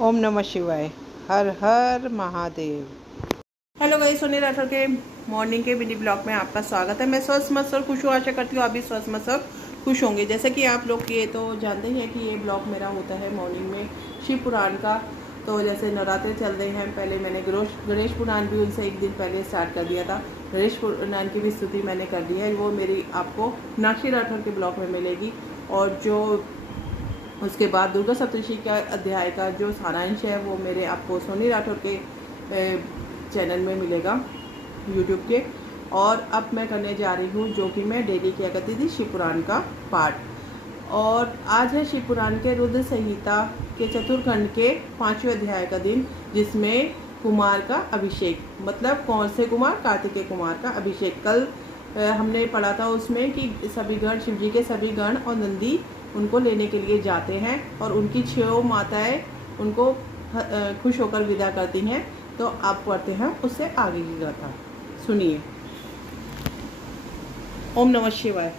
ओम नमः शिवाय। हर हर Mahadev. Hello guys, Soni Rathore के मॉर्निंग के मिनी ब्लॉग में आपका स्वागत है। मैं स्वस्थ मस्त और खुश हूँ। आशा करती हूँ आप भी स्वस्थ मस्त और खुश होंगे। जैसे कि आप लोग ये तो जानते ही हैं कि ये ब्लॉग मेरा होता है मॉर्निंग में शिव पुराण का। तो जैसे नवरात्रे चल रहे हैं, पहले मैंने गणेश पुराण भी उनसे एक दिन पहले स्टार्ट कर दिया था। गणेश पुराण की भी स्तुति मैंने कर दी है, वो मेरी आपको नाक्षी राठौर के ब्लॉग में मिलेगी। और जो उसके बाद दुर्गा सप्तशी का अध्याय का जो सारांश है वो मेरे आपको सोनी राठौर के चैनल में मिलेगा यूट्यूब के। और अब मैं करने जा रही हूँ जो कि मैं डेली किया करती थी, शिव पुराण का पाठ। और आज है शिव पुराण के रुद्र संहिता के चतुर्खंड के 5वें अध्याय का दिन, जिसमें कुमार का अभिषेक, मतलब कौन से कुमार? कार्तिकेय कुमार का अभिषेक। कल हमने पढ़ा था उसमें कि सभी गण, शिव जी के सभी गण और नंदी उनको लेने के लिए जाते हैं और उनकी 6 माताएं उनको खुश होकर विदा करती हैं। तो आप पढ़ते हैं उससे आगे की गाथा, सुनिए। ओम नमः शिवाय।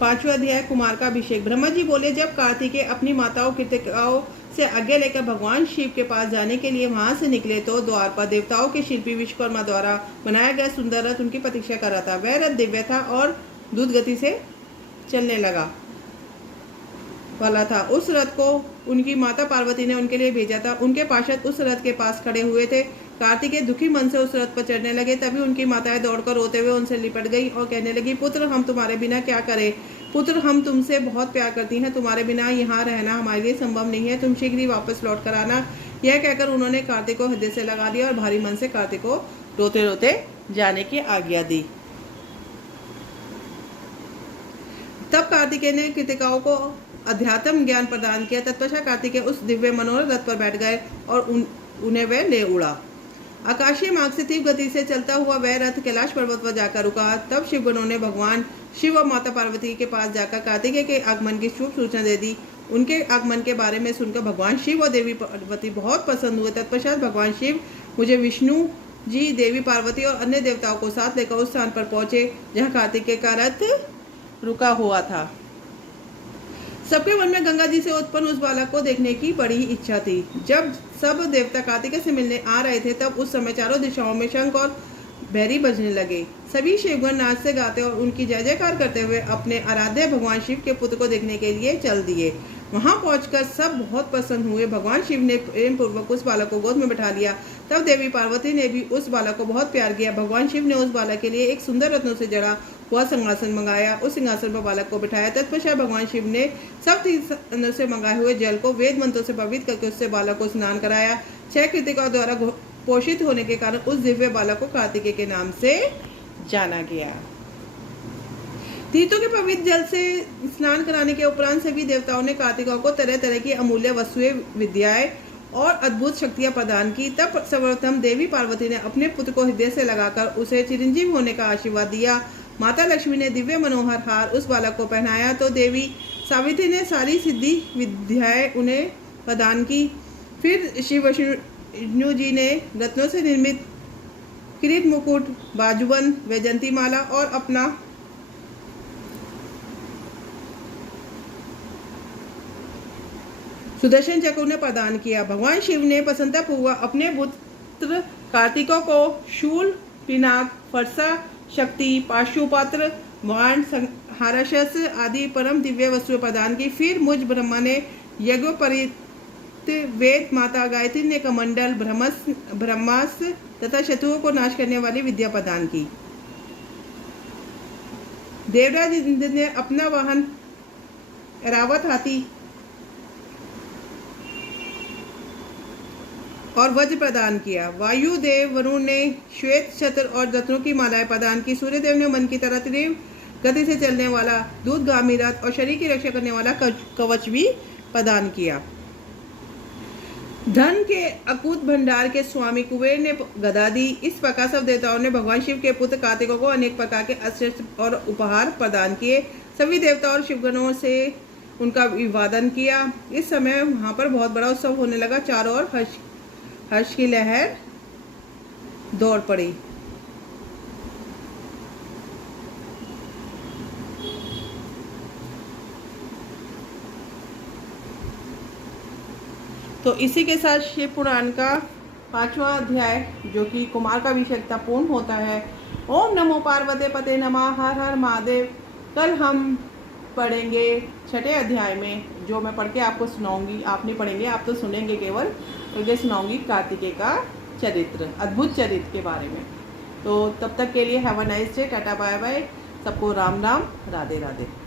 5वां अध्याय, कुमार का अभिषेक। ब्रह्मा जी बोले, जब कार्तिकेय अपनी माताओं कृतिकाओं से आज्ञा लेकर भगवान शिव के पास जाने के लिए वहां से निकले तो द्वार पर देवताओं के शिल्पी विश्वकर्मा द्वारा बनाया गया सुंदर रथ उनकी प्रतीक्षा कर रहा था। वह रथ दिव्य था और द्रुत गति से चलने वाला था। उस रथ को उनकी माता पार्वती ने उनके लिए भेजा था। उनके पार्षद उस रथ के पास खड़े हुए थे। कार्तिकेय दुखी मन से उस रथ पर चढ़ने लगे। तभी उनकी माताएं दौड़कर रोते हुए उनसे लिपट गई और कहने लगी, पुत्र, हम तुम्हारे बिना क्या करें? पुत्र, हम तुमसे बहुत प्यार करती हैं, तुम्हारे बिना यहाँ रहना हमारे लिए संभव नहीं है, तुम शीघ्र ही वापस लौट कर आना। यह कहकर उन्होंने कार्तिक को हृदय से लगा दिया और भारी मन से कार्तिक को रोते रोते जाने की आज्ञा दी। तब कार्तिकेय ने कृतिकाओं को अध्यात्म ज्ञान प्रदान किया। तत्पश्चात कार्तिकेय उस दिव्य मनोहर रथ पर बैठ गए और उन्हें वह ले उड़ा। आकाशीय मार्ग से तीव्र गति से चलता हुआ वह रथ कैलाश पर्वत पर जाकर रुका। तब शिवगणों ने भगवान शिव और माता पार्वती के पास जाकर कार्तिकेय के आगमन की शुभ सूचना दे दी। उनके आगमन के बारे में सुनकर भगवान शिव और देवी पार्वती बहुत प्रसन्न हुए। तत्पश्चात भगवान शिव मुझे विष्णु जी, देवी पार्वती और अन्य देवताओं को साथ लेकर उस स्थान पर पहुंचे जहाँ कार्तिकेय का रथ रुका हुआ था। सबके मन में गंगा जी से उत्पन्न उस बालक को देखने की बड़ी इच्छा थी। जब सब देवता कार्तिकेय से मिलने आ रहे थे तब उस समय चारों दिशाओं में शंख और भैरी बजने लगे। सभी शिवगण नाचते गाते और उनकी जय जयकार करते हुए अपने आराध्य भगवान शिव के पुत्र को देखने के लिए चल दिए। वहां पहुंचकर सब बहुत प्रसन्न हुए। भगवान शिव ने प्रेम पूर्वक उस बालक को गोद में बैठा लिया। तब देवी पार्वती ने भी उस बालक को बहुत प्यार किया। भगवान शिव ने उस बालक के लिए एक सुंदर रत्नों से जड़ा हुआ सिंहासन मंगाया। उस सिंहासन पर बालक को बिठाया। तत्पश्चात भगवान शिव ने सब तीर्थों से मंगाए हुए जल को वेद मंत्रों से पवित्र करके उससे बालक को स्नान कराया। 6 कृतिकाओं द्वारा पोषित होने के कारण उस दिव्य बालक को कार्तिकेय के नाम से जाना गया। तीर्थों के पवित्र जल से स्नान कराने के उपरांत सभी देवताओं ने कार्तिकेय को तरह तरह की अमूल्य वस्तुएं, विद्याएं और अद्भुत शक्तियां प्रदान की। तब सर्वप्रथम देवी पार्वती ने अपने पुत्र को हृदय से लगाकर उसे चिरंजीव होने का आशीर्वाद दिया। माता लक्ष्मी ने दिव्य मनोहर हार उस बालक को पहनाया तो देवी सावित्री ने सारी सिद्धि विद्याएं उन्हें प्रदान की। फिर शिव विष्णु जी ने रत्नों से निर्मित किरीट, मुकुट, बाजूबंद, वैजंती माला और अपना सुदर्शन चक्र उन्हें प्रदान किया। भगवान शिव ने प्रसन्नतापूर्वक अपने पुत्र कार्तिकेय को शूल, पिनाक, फरसा, शक्ति, पाशुपत्र, बाण, संहारशस्त्र आदि परम दिव्य वस्तुएं प्रदान की। फिर मुझ ब्रह्मा ने यज्ञोपरीत वेद, माता गायत्री ने कमंडल, ब्रह्मास्त्र तथा शत्रुओं को नाश करने वाली विद्या प्रदान की। देवराज इंद्र ने अपना वाहन ऐरावत हाथी और वज्र प्रदान किया। वायुदेव वरुण ने श्वेत छत्र और रत्नों की मालाएं प्रदान की। सूर्यदेव ने मन की तरह तीव्र गति से चलने वाला दूतगामी रथ और शरीर की रक्षा करने वाला कवच भी प्रदान किया। धन के अकूत भंडार के स्वामी कुबेर ने गदा दी। इस प्रकार सब देवताओं ने भगवान शिव के पुत्र कार्तिकेय को अनेक प्रकार के अस्त्र और उपहार प्रदान किए। सभी देवताओं और शिवगणों से उनका अभिवादन किया। इस समय वहां पर बहुत बड़ा उत्सव होने लगा। चारों ओर हर्ष की लहर दौड़ पड़ी। तो इसी के साथ शिव पुराण का 5वां अध्याय जो कि कुमार का अभिषेकता पूर्ण होता है। ओम नमो पार्वते पते नमः, हर हर महादेव। कल हम पढ़ेंगे 6ठे अध्याय में, जो मैं पढ़ के आपको सुनाऊंगी। आप नहीं पढ़ेंगे, आप तो सुनेंगे केवल, तो ये सुनाऊंगी कार्तिकेय का चरित्र, अद्भुत चरित्र के बारे में। तो तब तक के लिए have a nice day, tata bye bye, सबको राम राम, राधे राधे।